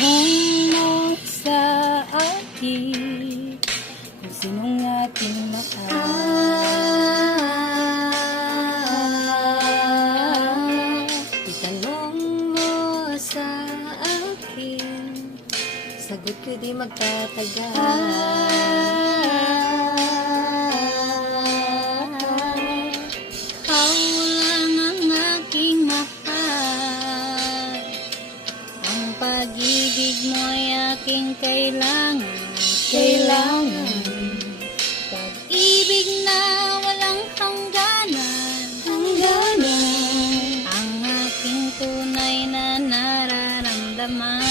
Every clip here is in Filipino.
Itanong mo sa akin kung sinong ating mahal. Itanong mo sa akin, sagot ko di magtatagal. Ikaw lang ang aking mahal, ang pag-ibig mo'y aking kailangan. Pag-ibig na walang hangganan, ang aking tunay na nararamdaman.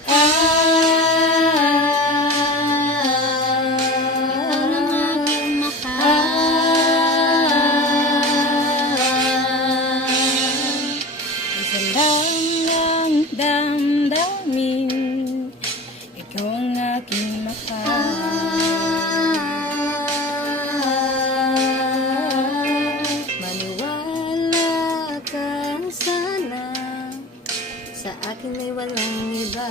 Ikaw lang aking mahal. Isa lang ang damdamin, ikaw ang aking mahal. Maniwala ka sana, sa akin ay walang iba.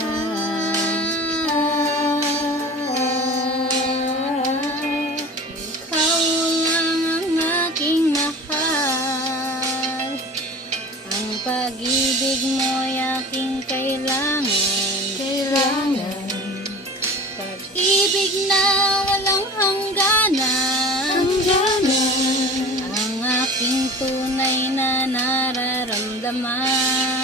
Ikaw lang ang aking mahal, ang pag-ibig mo'y aking kailangan. Pag-ibig na walang hangganan, ang aking tunay na nararamdaman.